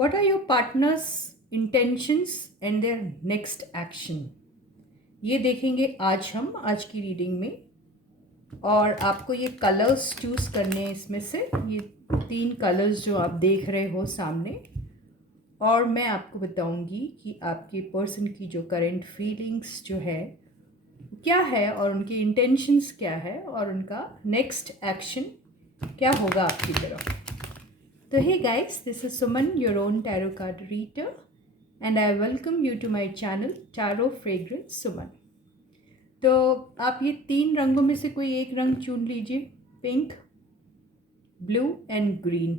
What are your partner's intentions and their next action? ये देखेंगे आज की रीडिंग में। और आपको ये कलर्स चूज़ करने हैं इसमें से, ये 3 कलर्स जो आप देख रहे हो सामने। और मैं आपको बताऊंगी कि आपके पर्सन की जो करंट फीलिंग्स जो है क्या है, और उनकी इंटेंशंस क्या है, और उनका नेक्स्ट एक्शन क्या होगा आपकी तरफ। तो hey guys, this is Suman, your own tarot card reader, and I welcome you to my channel tarot fragrance Suman. तो आप ये 3 रंगों में से कोई एक रंग चुन लीजिए, पिंक, ब्लू एंड ग्रीन।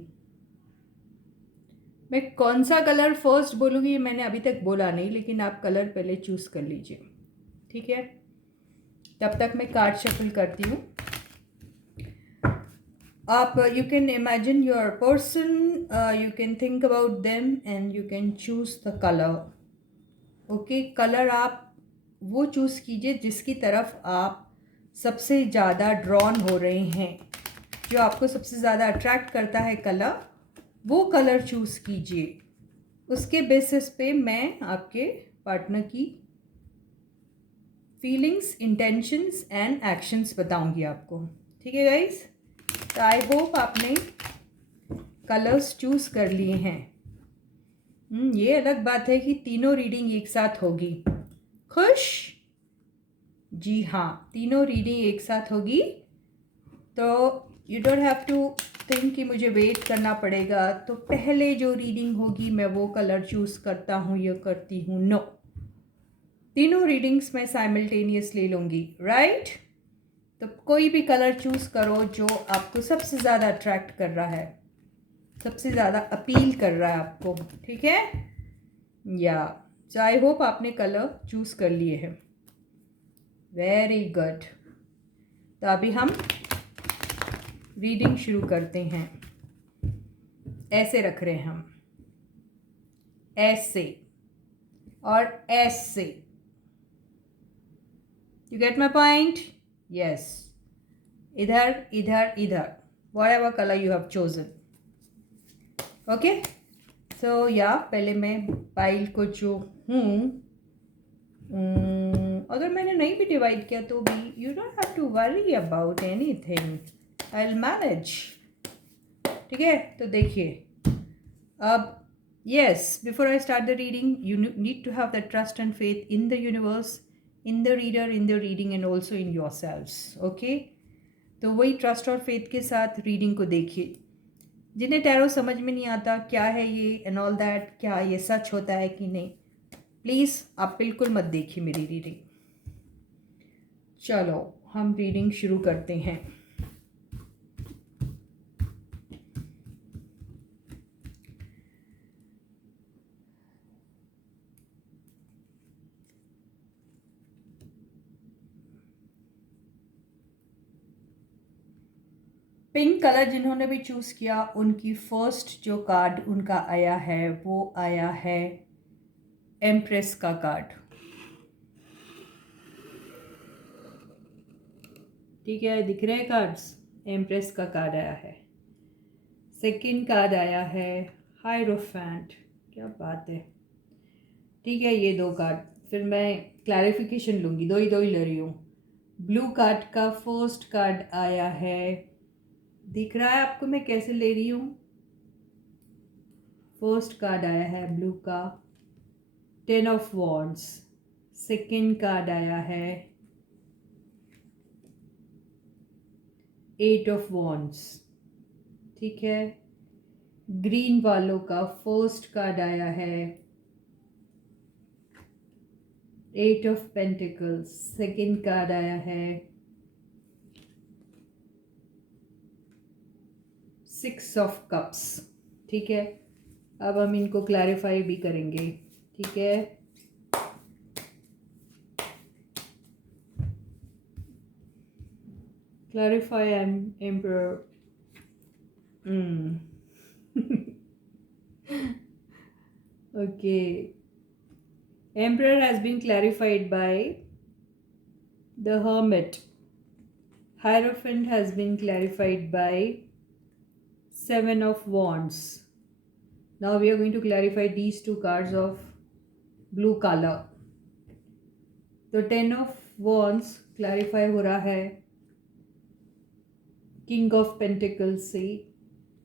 मैं कौन सा कलर फर्स्ट बोलूँगी ये मैंने अभी तक बोला नहीं, लेकिन आप कलर पहले चूज़ कर लीजिए, ठीक है। तब तक मैं कार्ड शफल करती हूँ। आप you can imagine your person, you can think about them and you can choose the colour. Okay, colour आप वो चूज़ कीजिए जिसकी तरफ आप सबसे ज़्यादा ड्रॉन हो रहे हैं, जो आपको सबसे ज़्यादा अट्रैक्ट करता है कलर, वो कलर चूज़ कीजिए। उसके बेसिस पे मैं आपके पार्टनर की फीलिंग्स, इंटेंशंस एंड एक्शंस बताऊंगी आपको, ठीक है गाइस। तो आई होप आपने कलर्स चूज़ कर लिए हैं। ये अलग बात है कि तीनों रीडिंग एक साथ होगी। खुश? जी हाँ, तीनों रीडिंग एक साथ होगी। तो you don't have to think कि मुझे वेट करना पड़ेगा, तो पहले जो रीडिंग होगी मैं वो कलर चूज़ करता हूँ या करती हूँ। नो, तीनों रीडिंग्स मैं साइमल्टेनियस ले लूँगी, राइट। तो कोई भी कलर चूज़ करो जो आपको सबसे ज़्यादा अट्रैक्ट कर रहा है, सबसे ज़्यादा अपील कर रहा है आपको, ठीक है। या आई होप आपने कलर चूज़ कर लिए हैं। Very good. तो अभी हम रीडिंग शुरू करते हैं। ऐसे रख रहे हैं हम, ऐसे और ऐसे। You get my point? Yes, इधर इधर इधर, whatever colour you have chosen. Okay, so या पहले मैं पाइल को जो हूँ, अगर मैंने नहीं भी डिवाइड किया तो भी you don't have to worry about anything, I will manage, ठीक है। तो देखिए अब, yes, before I start the reading, you need to have the trust and faith in the universe, in the reader, in the reading, and also in yourselves. Okay? तो वही trust और faith के साथ रीडिंग को देखिए। जिन्हें tarot समझ में नहीं आता क्या है ये एंड ऑल दैट, क्या ये सच होता है कि नहीं, प्लीज़ आप बिल्कुल मत देखिए मेरी रीडिंग। चलो हम रीडिंग शुरू करते हैं। पिंक कलर जिन्होंने भी चूज़ किया, उनकी फर्स्ट जो कार्ड उनका आया है वो आया है एम्प्रेस का कार्ड, ठीक है। दिख रहे हैं कार्ड्स? एम्प्रेस का कार्ड आया है। सेकंड कार्ड आया है हायरोफेंट, क्या बात है, ठीक है। ये 2 कार्ड, फिर मैं क्लैरिफिकेशन लूँगी, दो ही ले रही हूँ। ब्लू कार्ड का फर्स्ट कार्ड आया है, दिख रहा है आपको मैं कैसे ले रही हूँ? फर्स्ट कार्ड आया है ब्लू का 10 ऑफ वॉन्ड्स। सेकंड कार्ड आया है 8 ऑफ वॉन्ड्स, ठीक है। ग्रीन वालों का फर्स्ट कार्ड आया है 8 ऑफ पेंटिकल्स। सेकंड कार्ड आया है 6 ऑफ कप्स, ठीक है। अब हम इनको क्लैरिफाई भी करेंगे, ठीक है। Clarify emperor. Okay. Emperor has been clarified by the Hermit. Hierophant has been clarified by 7 of Wands. Now we are going to clarify these two cards of blue color. तो 10 of wands clarify हो रहा है king of pentacles से,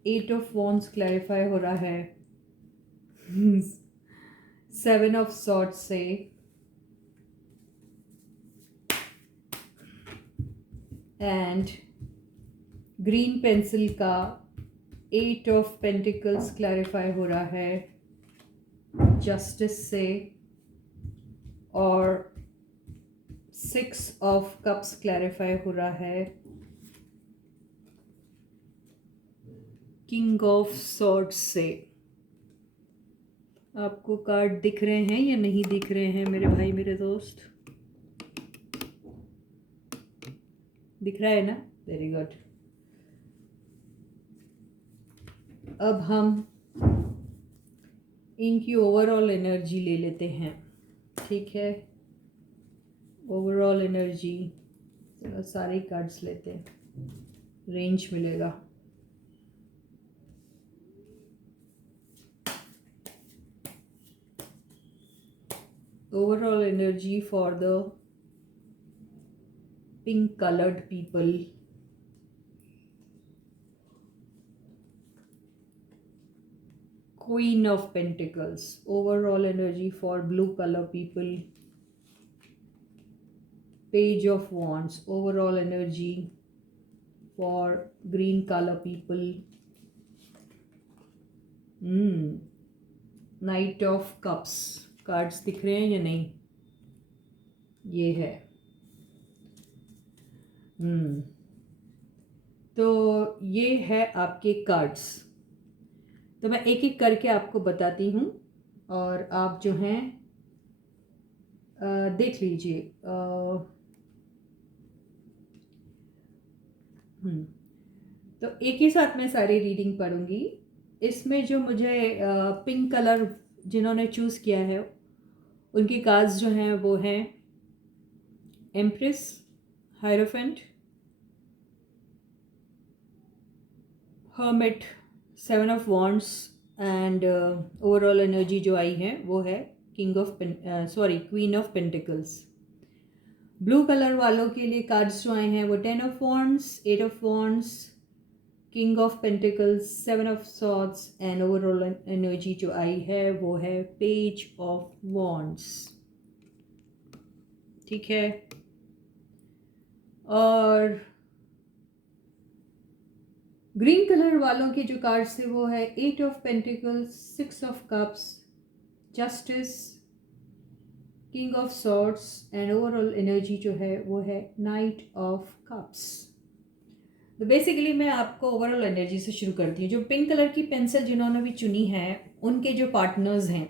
8 of wands clarify हो रहा है 7 of swords से, and green pencil का 8 of pentacles क्लैरिफाई हो रहा है जस्टिस से, और 6 of cups क्लैरिफाई हो रहा है किंग ऑफ सॉर्ड्स से। आपको कार्ड दिख रहे हैं या नहीं दिख रहे हैं मेरे भाई मेरे दोस्त? दिख रहा है ना? Very good. अब हम इनकी ओवरऑल एनर्जी ले लेते हैं, ठीक है? ओवरऑल एनर्जी, चलो सारे कार्ड्स लेते हैं, रेंज मिलेगा। Overall energy for the pink colored people. Queen of Pentacles. Overall energy for blue color people. Page of Wands. Overall energy for green color people. Knight of Cups. Cards दिख रहे हैं या नहीं? ये है। तो ये है आपके कार्ड्स। तो मैं एक एक करके आपको बताती हूँ और आप जो हैं देख लीजिए। तो एक ही साथ मैं सारी रीडिंग पढ़ूंगी। इसमें जो मुझे पिंक कलर जिन्होंने चूज़ किया है उनकी कार्ड्स जो हैं वो हैं empress, hierophant, hermit, 7 of wands and overall energy जो आई है वो है queen of pentacles. Blue colour वालों के लिए कार्ड्स जो आए हैं वो 10 of wands, 8 of wands, king of pentacles, 7 of swords and overall energy जो आई है वो है पेज ऑफ वॉन्ड्स, ठीक है? और ग्रीन कलर वालों के जो कार्ड्स थे वो है 8 of pentacles, 6 of cups, justice, king of swords and overall energy जो है वो है नाइट ऑफ कप्स। तो बेसिकली मैं आपको ओवरऑल एनर्जी से शुरू करती हूँ। जो पिंक कलर की पेंसिल जिन्होंने भी चुनी है उनके जो पार्टनर्स हैं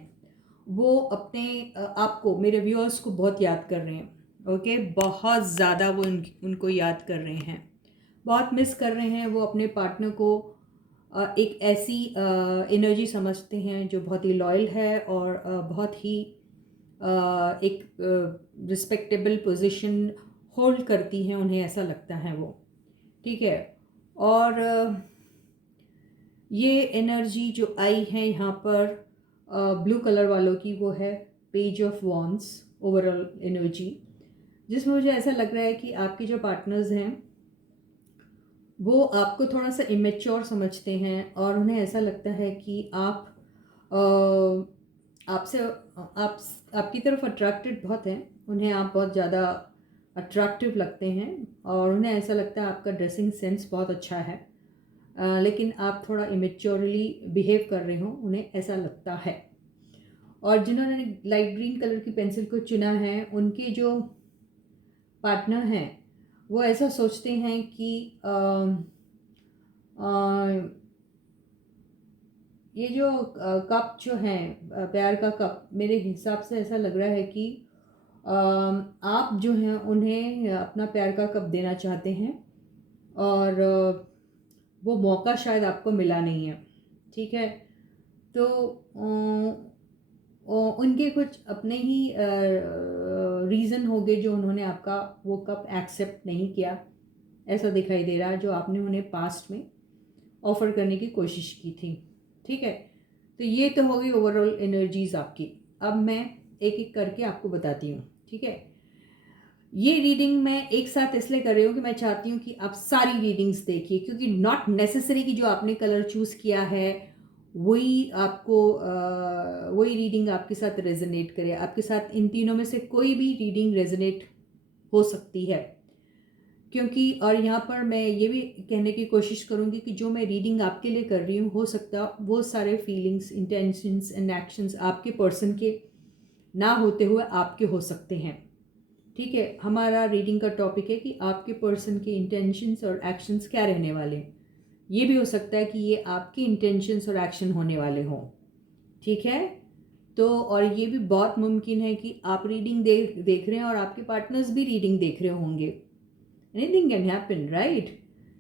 वो अपने आपको, मेरे व्यूअर्स को बहुत याद कर रहे हैं, ओके? बहुत ज़्यादा वो उनको याद कर रहे हैं, बहुत मिस कर रहे हैं। वो अपने पार्टनर को एक ऐसी एनर्जी समझते हैं जो बहुत ही लॉयल है और बहुत ही एक रिस्पेक्टेबल पोजीशन होल्ड करती हैं, उन्हें ऐसा लगता है वो, ठीक है? और ये एनर्जी जो आई है यहाँ पर ब्लू कलर वालों की वो है page of wands, overall energy, जिसमें मुझे ऐसा लग रहा है कि आपके जो पार्टनर्स हैं वो आपको थोड़ा सा इमेच्योर समझते हैं और उन्हें ऐसा लगता है कि आपकी तरफ अट्रैक्टेड बहुत हैं। उन्हें आप बहुत ज़्यादा अट्रैक्टिव लगते हैं और उन्हें ऐसा लगता है आपका ड्रेसिंग सेंस बहुत अच्छा है, लेकिन आप थोड़ा इमेच्योरली बिहेव कर रहे हो, उन्हें ऐसा लगता है। और जिन्होंने लाइट ग्रीन कलर की पेंसिल को चुना है उनके जो पार्टनर हैं वो ऐसा सोचते हैं कि ये जो कप जो है, प्यार का कप, मेरे हिसाब से ऐसा लग रहा है कि आप जो हैं उन्हें अपना प्यार का कप देना चाहते हैं और वो मौका शायद आपको मिला नहीं है, ठीक है? तो उनके कुछ अपने ही रीज़न होंगे जो उन्होंने आपका वो कप एक्सेप्ट नहीं किया, ऐसा दिखाई दे रहा है, जो आपने उन्हें पास्ट में ऑफ़र करने की कोशिश की थी, ठीक है? तो ये तो हो गई ओवरऑल एनर्जीज आपकी। अब मैं एक एक करके आपको बताती हूँ, ठीक है। ये रीडिंग मैं एक साथ इसलिए कर रही हूँ कि मैं चाहती हूँ कि आप सारी रीडिंग्स देखिए, क्योंकि नॉट नेसेसरी कि जो आपने कलर चूज़ किया है वही आपको वही रीडिंग आपके साथ रेजोनेट करे। आपके साथ इन तीनों में से कोई भी रीडिंग रेजोनेट हो सकती है, क्योंकि और यहाँ पर मैं ये भी कहने की कोशिश करूँगी कि जो मैं रीडिंग आपके लिए कर रही हूँ, हो सकता वो सारे फीलिंग्स, इंटेंशंस एंड एक्शंस आपके पर्सन के ना होते हुए आपके हो सकते हैं, ठीक है। हमारा रीडिंग का टॉपिक है कि आपके पर्सन के इंटेंशंस और एक्शंस क्या रहने वाले हैं। ये भी हो सकता है कि ये आपके इंटेंशंस और एक्शन होने वाले हों, ठीक है। तो और ये भी बहुत मुमकिन है कि आप रीडिंग देख रहे हैं और आपके पार्टनर्स भी रीडिंग देख रहे होंगे। Anything can happen, right.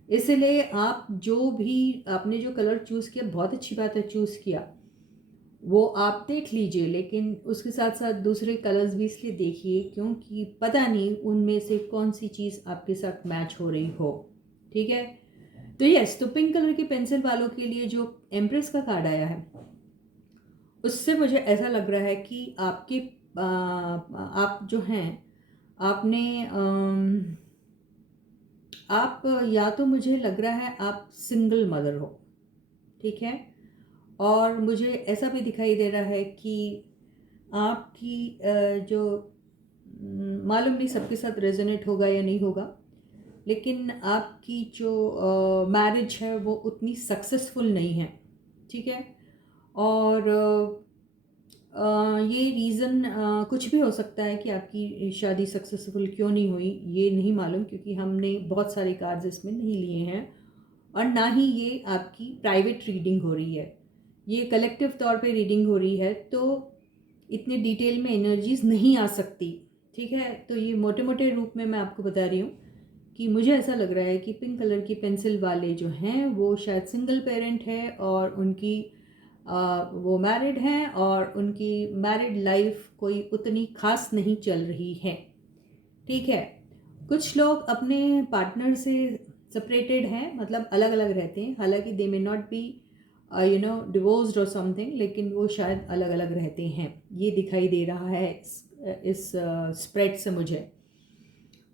इसलिए आप जो भी आपने जो कलर चूज़ किया, बहुत अच्छी बात है, चूज़ किया, वो आप देख लीजिए, लेकिन उसके साथ साथ दूसरे कलर्स भी इसलिए देखिए क्योंकि पता नहीं उनमें से कौन सी चीज़ आपके साथ मैच हो रही हो, ठीक है। तो यस, तो पिंक कलर के पेंसिल वालों के लिए जो एम्प्रेस का कार्ड आया है, उससे मुझे ऐसा लग रहा है कि आपके आप जो हैं, आपने आप या तो मुझे लग रहा है आप सिंगल मदर हो, ठीक है। और मुझे ऐसा भी दिखाई दे रहा है कि आपकी जो मालूम नहीं सबके साथ रेजोनेट होगा या नहीं होगा, लेकिन आपकी जो मैरिज है वो उतनी सक्सेसफुल नहीं है, ठीक है। और ये रीज़न कुछ भी हो सकता है कि आपकी शादी सक्सेसफुल क्यों नहीं हुई, ये नहीं मालूम, क्योंकि हमने बहुत सारे कार्ड्स इसमें नहीं लिए हैं और ना ही ये आपकी प्राइवेट रीडिंग हो रही है, ये कलेक्टिव तौर पे रीडिंग हो रही है, तो इतने डिटेल में एनर्जीज नहीं आ सकती, ठीक है। तो ये मोटे मोटे रूप में मैं आपको बता रही हूँ कि मुझे ऐसा लग रहा है कि पिंक कलर की पेंसिल वाले जो हैं वो शायद सिंगल पेरेंट है और उनकी वो मैरिड हैं और उनकी मैरिड लाइफ कोई उतनी खास नहीं चल रही है, ठीक है। कुछ लोग अपने पार्टनर से सेपरेटेड हैं, मतलब अलग अलग रहते हैं, हालांकि दे मे नॉट बी डिवोर्स्ड और समथिंग, लेकिन वो शायद अलग अलग रहते हैं, ये दिखाई दे रहा है इस स्प्रेड से मुझे।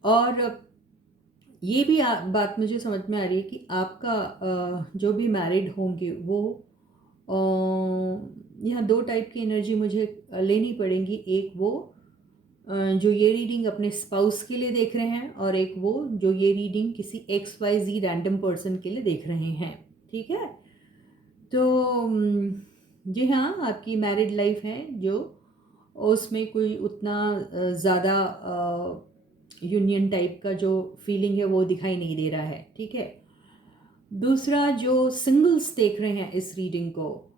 और ये भी बात मुझे समझ में आ रही है कि आपका जो भी मैरिड होंगे वो यहाँ दो टाइप की एनर्जी मुझे लेनी पड़ेंगी। एक वो जो ये रीडिंग अपने स्पाउस के लिए देख रहे हैं और एक वो जो ये रीडिंग किसी XYZ रैंडम पर्सन के लिए देख रहे हैं, ठीक है। तो जी हाँ, आपकी मैरिड लाइफ है जो उसमें कोई उतना ज़्यादा यूनियन टाइप का जो फीलिंग है वो दिखाई नहीं दे रहा है, ठीक है। दूसरा, जो सिंगल्स देख रहे हैं इस रीडिंग को,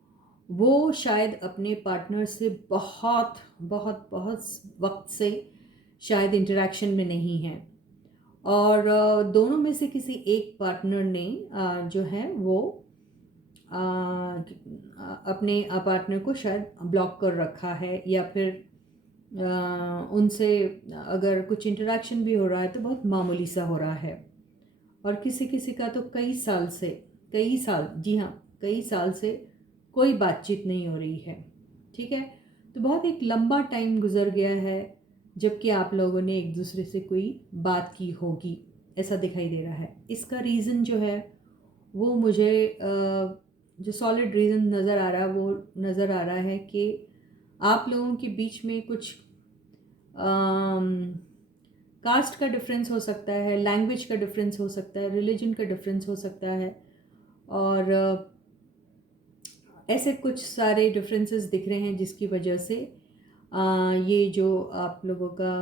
वो शायद अपने पार्टनर से बहुत बहुत बहुत वक्त से शायद इंटरेक्शन में नहीं है और दोनों में से किसी एक पार्टनर ने जो है वो अपने पार्टनर को शायद ब्लॉक कर रखा है, या फिर उनसे अगर कुछ इंटरेक्शन भी हो रहा है तो बहुत मामूली सा हो रहा है। और किसी किसी का तो कई साल, जी हाँ, कई साल से कोई बातचीत नहीं हो रही है, ठीक है। तो बहुत एक लंबा टाइम गुजर गया है जबकि आप लोगों ने एक दूसरे से कोई बात की होगी, ऐसा दिखाई दे रहा है। इसका रीज़न जो है वो मुझे जो सॉलिड रीज़न नज़र आ रहा है वो नज़र आ रहा है कि आप लोगों के बीच में कुछ कास्ट का डिफरेंस हो सकता है, लैंग्वेज का डिफरेंस हो सकता है, रिलीजन का डिफरेंस हो सकता है, और ऐसे कुछ सारे डिफरेंसेस दिख रहे हैं जिसकी वजह से ये जो आप लोगों का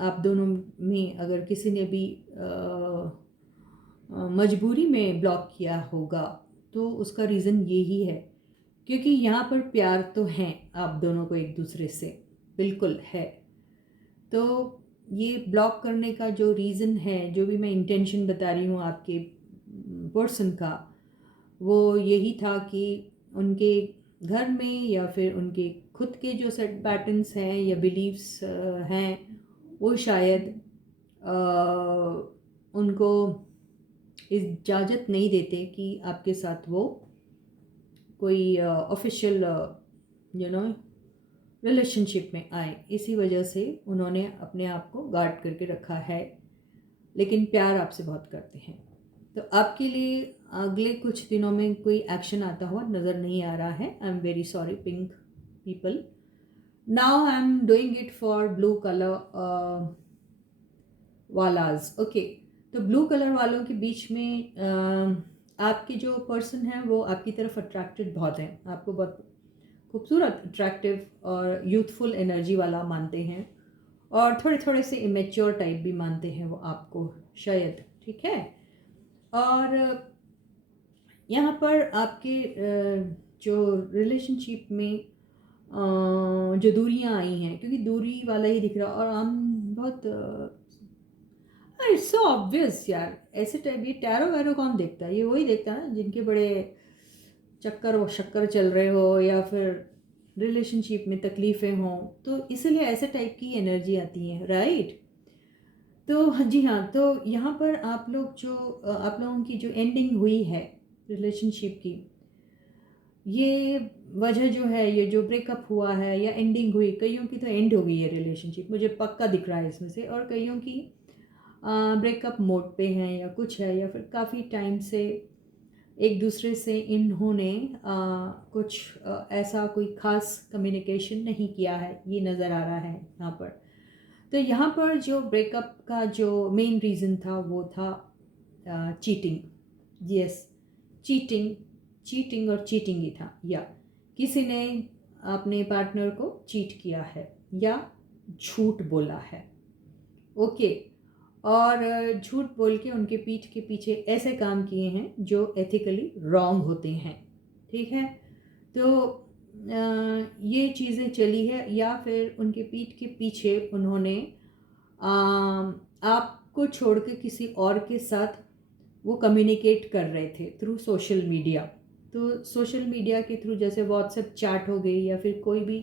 आप दोनों में अगर किसी ने भी मजबूरी में ब्लॉक किया होगा तो उसका रीज़न यही है, क्योंकि यहाँ पर प्यार तो है आप दोनों को एक दूसरे से, बिल्कुल है। तो ये ब्लॉक करने का जो रीज़न है, जो भी मैं इंटेंशन बता रही हूँ आपके पर्सन का, वो यही था कि उनके घर में या फिर उनके खुद के जो सेट पैटर्न्स हैं या बिलीव्स हैं, वो शायद उनको इजाज़त नहीं देते कि आपके साथ वो कोई ऑफिशियल रिलेशनशिप में आए, इसी वजह से उन्होंने अपने आप को गार्ड करके रखा है, लेकिन प्यार आपसे बहुत करते हैं। तो आपके लिए अगले कुछ दिनों में कोई एक्शन आता हुआ नज़र नहीं आ रहा है। I am very sorry pink people. Now I am doing it for blue colour वालाज। ओके, तो ब्लू कलर वालों के बीच में आपके जो पर्सन है वो आपकी तरफ अट्रैक्टेड बहुत हैं, आपको बहुत खूबसूरत, अट्रैक्टिव और यूथफुल एनर्जी वाला मानते हैं, और थोड़े थोड़े से इमेच्योर टाइप भी मानते हैं वो आपको शायद, ठीक है। और यहाँ पर आपके जो रिलेशनशिप में जो दूरियाँ आई हैं, क्योंकि दूरी वाला ही दिख रहा, और हम बहुत इट्स सो ऑब्वियस यार, ऐसे टाइप ये टैरो वैरो कौन देखता है, ये वही देखता है ना जिनके बड़े चक्कर व शक्कर चल रहे हो या फिर रिलेशनशिप में तकलीफ़ें हों, तो इसलिए ऐसे टाइप की एनर्जी आती है, राइट। तो जी हाँ, तो यहाँ पर आप लोगों की जो एंडिंग हुई है रिलेशनशिप की, ये वजह जो है, ये जो ब्रेकअप हुआ है या एंडिंग हुई, कईयों की तो एंड हो गई है रिलेशनशिप, मुझे पक्का दिख रहा है इसमें से, और कईयों की ब्रेकअप मोड पे हैं या कुछ है, या फिर काफ़ी टाइम से एक दूसरे से इन्होंने कुछ ऐसा कोई ख़ास कम्युनिकेशन नहीं किया है, ये नज़र आ रहा है यहाँ पर। तो यहाँ पर जो ब्रेकअप का जो मेन रीज़न था वो था चीटिंग। यस, चीटिंग और चीटिंग ही था, या किसी ने अपने पार्टनर को चीट किया है या झूठ बोला है। ओके, और झूठ बोल के उनके पीठ के पीछे ऐसे काम किए हैं जो एथिकली रॉन्ग होते हैं, ठीक है। तो ये चीज़ें चली है, या फिर उनके पीठ के पीछे उन्होंने आपको छोड़ के किसी और के साथ वो कम्युनिकेट कर रहे थे थ्रू सोशल मीडिया। तो सोशल मीडिया के थ्रू जैसे व्हाट्सएप चैट हो गई, या फिर कोई भी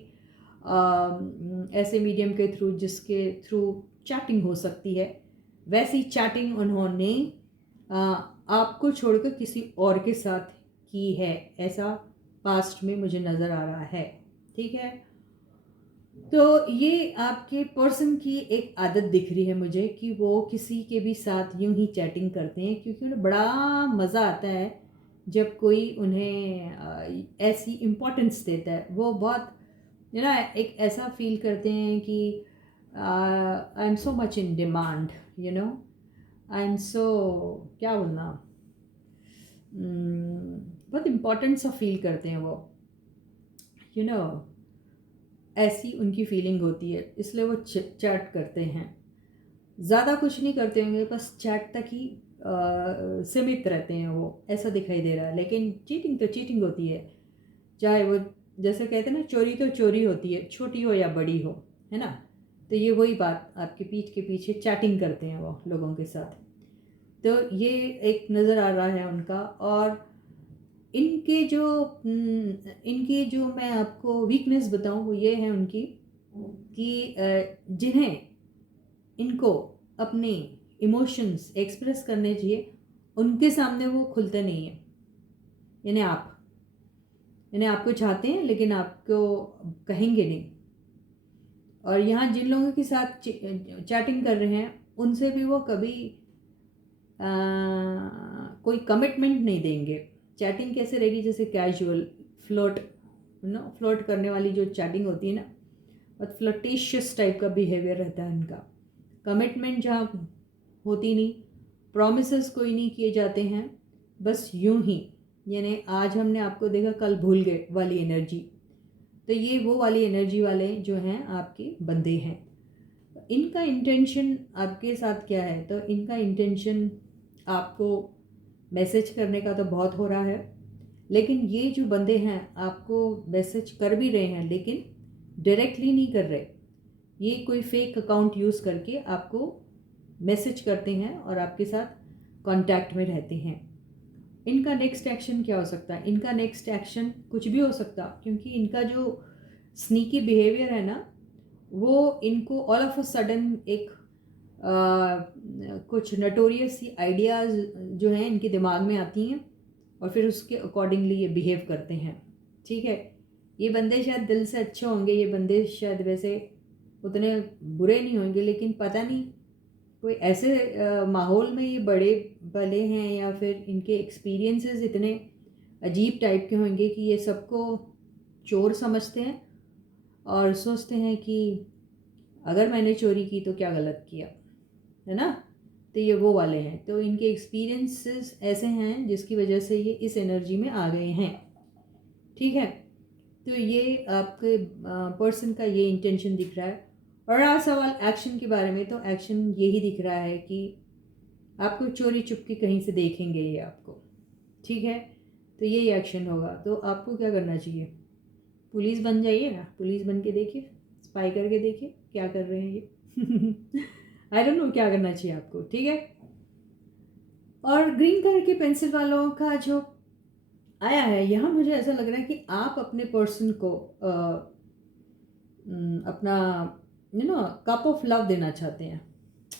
ऐसे मीडियम के थ्रू जिसके थ्रू चैटिंग हो सकती है, वैसी चैटिंग उन्होंने आपको छोड़कर किसी और के साथ की है, ऐसा पास्ट में मुझे नज़र आ रहा है, ठीक है। तो ये आपके पर्सन की एक आदत दिख रही है मुझे कि वो किसी के भी साथ यूं ही चैटिंग करते हैं, क्योंकि उन्हें बड़ा मज़ा आता है जब कोई उन्हें ऐसी इम्पोर्टेंस देता है। वो बहुत एक ऐसा फील करते हैं कि I am so much in demand, I am so, क्या बोलना, बहुत इम्पोर्टेंट सा फील करते हैं वो, ऐसी उनकी फीलिंग होती है, इसलिए वो चैट करते हैं। ज़्यादा कुछ नहीं करते होंगे, बस चैट तक ही सीमित रहते हैं वो, ऐसा दिखाई दे रहा है। लेकिन चीटिंग तो चीटिंग होती है, चाहे वो जैसे कहते हैं ना, चोरी तो चोरी होती है, छोटी हो या बड़ी हो, है ना। तो ये वही बात, आपके पीठ के पीछे चैटिंग करते हैं वो लोगों के साथ। तो ये एक नज़र आ रहा है उनका। और इनकी जो मैं आपको वीकनेस बताऊं वो ये है उनकी, कि जिन्हें इनको अपने इमोशंस एक्सप्रेस करने चाहिए, उनके सामने वो खुलते नहीं हैं। इन्हें आपको चाहते हैं लेकिन आपको कहेंगे नहीं। और यहाँ जिन लोगों के साथ चैटिंग कर रहे हैं, उनसे भी वो कभी कोई कमिटमेंट नहीं देंगे। चैटिंग कैसे रहेगी, जैसे कैजुअल फ्लोट करने वाली जो चैटिंग होती है ना, बहुत फ्लर्टेशियस टाइप का बिहेवियर रहता है इनका। कमिटमेंट जहाँ होती नहीं, प्रॉमिसेस कोई नहीं किए जाते हैं, बस यूं ही, आज हमने आपको देखा कल भूल गए वाली एनर्जी। तो ये वो वाली एनर्जी वाले जो हैं आपके बंदे हैं। इनका इंटेंशन आपके साथ क्या है, तो इनका इंटेंशन आपको मैसेज करने का तो बहुत हो रहा है, लेकिन ये जो बंदे हैं आपको मैसेज कर भी रहे हैं लेकिन डायरेक्टली नहीं कर रहे। ये कोई फेक अकाउंट यूज़ करके आपको मैसेज करते हैं और आपके साथ कांटेक्ट में रहते हैं। इनका नेक्स्ट एक्शन क्या हो सकता है? इनका नेक्स्ट एक्शन कुछ भी हो सकता, क्योंकि इनका जो स्नीकी बिहेवियर है ना, वो इनको ऑल ऑफ अ सडन एक कुछ नटोरियस सी आइडियाज़ जो हैं इनके दिमाग में आती हैं, और फिर उसके अकॉर्डिंगली ये बिहेव करते हैं। ठीक है। ये बंदे शायद दिल से अच्छे होंगे, ये बंदे शायद वैसे उतने बुरे नहीं होंगे, लेकिन पता नहीं कोई ऐसे माहौल में ये बड़े भले हैं या फिर इनके एक्सपीरियंसेस इतने अजीब टाइप के होंगे कि ये सबको चोर समझते हैं और सोचते हैं कि अगर मैंने चोरी की तो क्या गलत किया, है ना। तो ये वो वाले हैं, तो इनके एक्सपीरियंसेस ऐसे हैं जिसकी वजह से ये इस एनर्जी में आ गए हैं, ठीक है। तो ये आपके पर्सन का ये इंटेंशन दिख रहा है। और रहा सवाल एक्शन के बारे में, तो एक्शन यही दिख रहा है कि आपको चोरी चुपके कहीं से देखेंगे ये आपको, ठीक है। तो यही एक्शन होगा। तो आपको क्या करना चाहिए, पुलिस बन जाइए ना, पुलिस बन के देखिए, स्पाई करके देखिए क्या कर रहे हैं ये। आई डोंट नो क्या करना चाहिए आपको, ठीक है। और ग्रीन कलर के पेंसिल वालों का जो आया है यहाँ, मुझे ऐसा लग रहा है कि आप अपने पर्सन को अपना कप ऑफ लव देना चाहते हैं,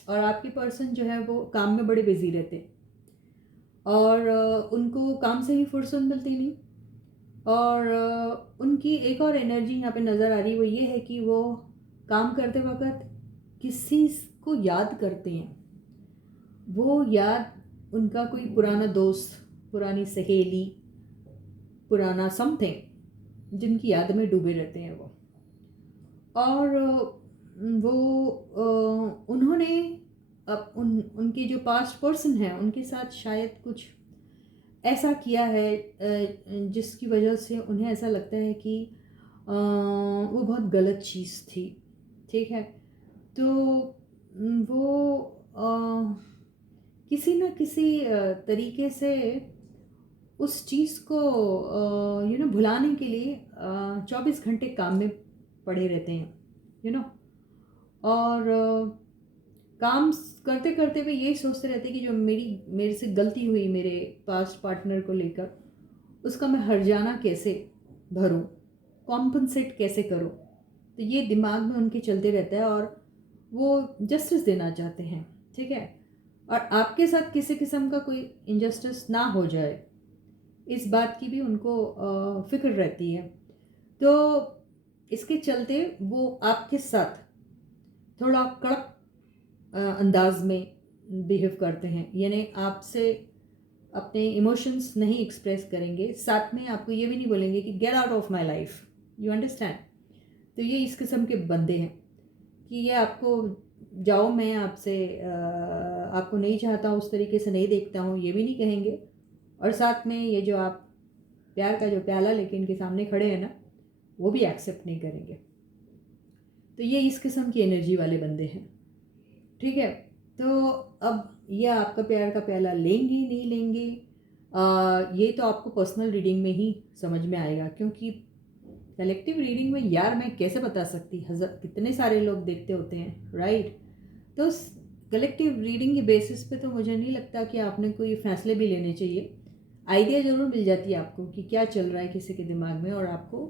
और आपकी पर्सन जो है वो काम में बड़े बिजी रहते हैं और उनको काम से ही फुर्सत मिलती नहीं। और उनकी एक और एनर्जी यहाँ पे नज़र आ रही है, वो ये है कि वो काम करते वक्त किसी को याद करते हैं। वो याद उनका कोई पुराना दोस्त, पुरानी सहेली, पुराना समथिंग, जिनकी याद में डूबे रहते हैं वो। और वो उन्होंने अब उनके जो पास्ट पर्सन है उनके साथ शायद कुछ ऐसा किया है जिसकी वजह से उन्हें ऐसा लगता है कि वो बहुत गलत चीज़ थी, ठीक है। तो वो किसी न किसी तरीके से उस चीज़ को भुलाने के लिए 24 घंटे काम में पड़े रहते हैं, और काम करते करते वे यही सोचते रहते हैं कि जो मेरे से गलती हुई मेरे पास्ट पार्टनर को लेकर, उसका मैं हर्जाना कैसे भरूं, कॉम्पनसेट कैसे करूं। तो ये दिमाग में उनके चलते रहता है और वो जस्टिस देना चाहते हैं, ठीक है। और आपके साथ किसी किस्म का कोई इनजस्टिस ना हो जाए, इस बात की भी उनको फिक्र रहती है। तो इसके चलते वो आपके साथ थोड़ा कड़क अंदाज में बिहेव करते हैं, यानी आपसे अपने इमोशंस नहीं एक्सप्रेस करेंगे, साथ में आपको ये भी नहीं बोलेंगे कि get out of my life, you understand. तो ये इस किस्म के बंदे हैं कि ये आपको जाओ, मैं आपको नहीं चाहता हूँ, उस तरीके से नहीं देखता हूँ, ये भी नहीं कहेंगे। और साथ में ये जो आप प्यार का जो प्याला लेके इनके सामने खड़े हैं ना, वो भी एक्सेप्ट नहीं करेंगे। तो ये इस किस्म की एनर्जी वाले बंदे हैं, ठीक है। तो अब ये आपका प्यार का प्याला लेंगे नहीं लेंगे, ये तो आपको पर्सनल रीडिंग में ही समझ में आएगा, क्योंकि कलेक्टिव रीडिंग में यार मैं कैसे बता सकती, कितने सारे लोग देखते होते हैं, राइट। तो कलेक्टिव रीडिंग के बेसिस पे तो मुझे नहीं लगता कि आपने कोई फैसले भी लेने चाहिए। आइडिया ज़रूर मिल जाती है आपको कि क्या चल रहा है किसी के दिमाग में और आपको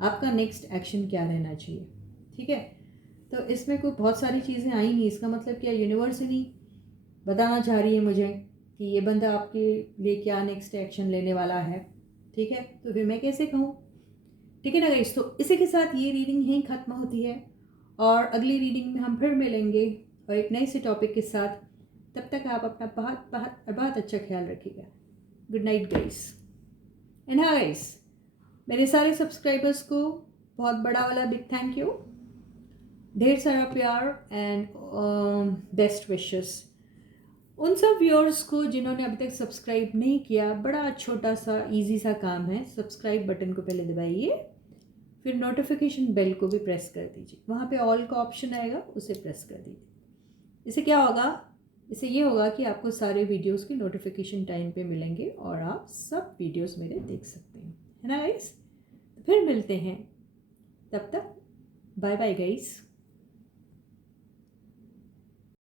आपका नेक्स्ट एक्शन क्या रहना चाहिए, ठीक है। तो इसमें कोई बहुत सारी चीज़ें आई नहीं, इसका मतलब क्या यूनिवर्स ही नहीं बताना चाह रही है मुझे कि ये बंदा आपके लिए क्या नेक्स्ट एक्शन लेने वाला है, ठीक है। तो फिर मैं कैसे कहूँ, ठीक है ना गाइस। तो इसी के साथ ये रीडिंग यहीं ख़त्म होती है और अगली रीडिंग में हम फिर मिलेंगे और एक नए से टॉपिक के साथ। तब तक आप अपना बहुत बहुत बहुत अच्छा ख्याल रखिएगा। Good night guys. एंड हाँ गाइस, मेरे सारे सब्सक्राइबर्स को बहुत बड़ा वाला बिग थैंक यू, ढेर सारा प्यार एंड बेस्ट विशेस उन सब व्यूअर्स को जिन्होंने अभी तक सब्सक्राइब नहीं किया। बड़ा छोटा सा इजी सा काम है, सब्सक्राइब बटन को पहले दबाइए, फिर नोटिफिकेशन बेल को भी प्रेस कर दीजिए, वहाँ पे ऑल का ऑप्शन आएगा, उसे प्रेस कर दीजिए। इससे क्या होगा, इससे ये होगा कि आपको सारे वीडियोस की नोटिफिकेशन टाइम पे मिलेंगे और आप सब वीडियोस मेरे देख सकते हैं, है ना गाइस। फिर मिलते हैं, तब तक बाय बाय गाइस।